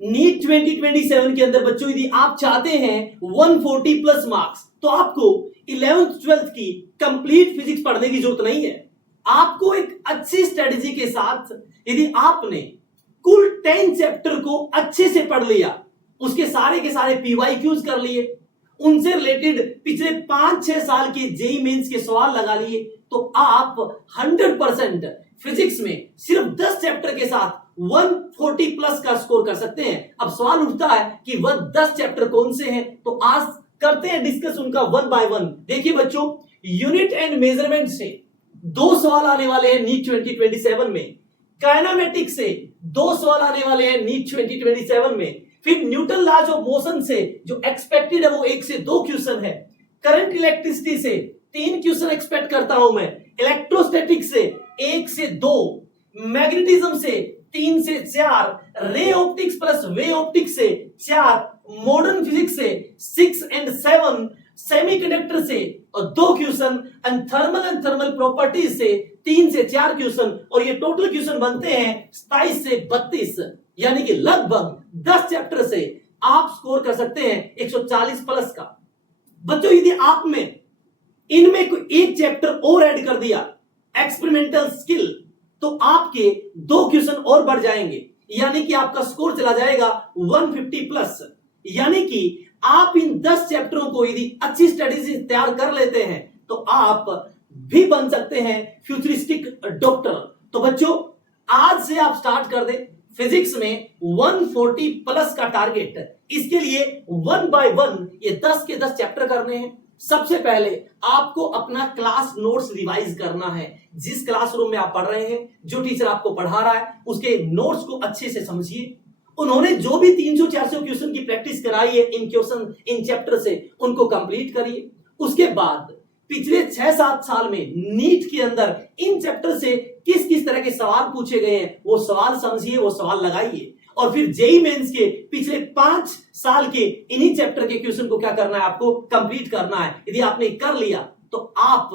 NEET 2027 के अंदर बच्चों यदि आप चाहते हैं 140 प्लस मार्क्स तो आपको 11th 12th की कंप्लीट फिजिक्स पढ़ने की जरूरत नहीं है। आपको एक अच्छी स्ट्रेटेजी के साथ यदि आपने कुल 10 चैप्टर को अच्छे से पढ़ लिया, उसके सारे के सारे पीवाईक्यूज कर लिए, उनसे रिलेटेड पिछले 5-6 साल के जेईई मेंस के सवाल लगा लिए, तो आप 100% फिजिक्स में सिर्फ 10 चैप्टर के साथ 140 प्लस का स्कोर कर सकते हैं। अब सवाल उठता है कि वह 10 चैप्टर कौन से हैं, तो आज करते हैं डिस्कस उनका वन बाय वन। देखिए बच्चों, यूनिट एंड मेजरमेंट से 2 सवाल आने वाले हैं नीट 2027 में, काइनेमेटिक्स से 2 सवाल आने वाले हैं नीट 2027 में, फिर न्यूटन लॉज ऑफ मोशन से जो एक्सपेक्टेड है वो 1 से 2 क्वेश्चन है, करंट इलेक्ट्रिसिटी से 3 क्वेश्चन एक्सपेक्ट करता हूं मैं, इलेक्ट्रोस्टैटिक से 1 से 2, मैग्नेटिज्म से 3 से 4, रे ऑप्टिक्स प्लस वे ऑप्टिक्स से 4, मॉडर्न फिजिक्स से 6 एंड 7, सेमीकंडक्टर से 2 क्वेश्चन, एंड थर्मल प्रॉपर्टीज से 3 से 4 क्वेश्चन, और ये टोटल क्वेश्चन बनते हैं 27 से 32, यानी कि लगभग 10 चैप्टर से आप स्कोर कर सकते हैं 140 प्लस का। बच्चों यदि आप में इनमें कोई एक चैप्टर और ऐड कर दिया, एक्सपेरिमेंटल स्किल, तो आपके 2 क्वेश्चन और बढ़ जाएंगे, यानी कि आपका स्कोर चला जाएगा 150 प्लस। यानी कि आप इन 10 चैप्टरों को यदि अच्छी स्ट्रेटेजी तैयार कर लेते हैं तो आप भी बन सकते हैं फ्यूचरिस्टिक डॉक्टर। तो बच्चों आज से आप स्टार्ट कर दें फिजिक्स में 140 प्लस का टारगेट। इसके लिए 1 बाय 1 ये 10 के 10 चैप्टर करने हैं। सबसे पहले आपको अपना क्लास नोट्स रिवाइज करना है। जिस क्लासरूम में आप पढ़ रहे हैं, जो टीचर आपको पढ़ा रहा है, उसके नोट्स को अच्छे से समझिए। उन्होंने जो भी 300-400 क्वेश्चन की प्रैक्टिस कराई है इन चैप्टर से, उनको कंप्लीट करिए। उसके बाद पिछले 6-7 साल में नीट के अंदर इन चैप्टर से किस किस तरह के सवाल पूछे गए हैं, वो सवाल समझिए, वो सवाल लगाइए। और फिर जेईई मेंस के पिछले 5 साल के इन्हीं चैप्टर के क्वेश्चन को क्या करना है, आपको कंप्लीट करना है। यदि आपने कर लिया तो आप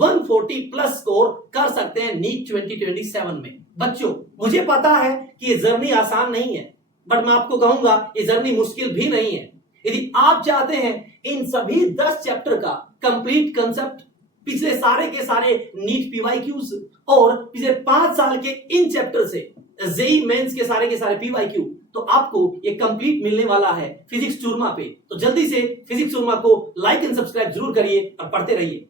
140 प्लस स्कोर कर सकते हैं नीट 2027 में। बच्चों मुझे पता है कि ये जर्नी आसान नहीं है, बट मैं आपको कहूंगा ये जर्नी मुश्किल भी नहीं है। यदि आप चाहते हैं इन सभी 10 चैप्टर का कंप्लीट कंसेप्ट, पिछले सारे के सारे नीट पीवाईक्यूज और पिछले 5 साल के इन चैप्टर से जेईई मेंस के सारे पीवाईक्यू, तो आपको ये कंप्लीट मिलने वाला है फिजिक्स चूरमा पे। तो जल्दी से फिजिक्स चूरमा को लाइक एंड सब्सक्राइब जरूर करिए और पढ़ते रहिए।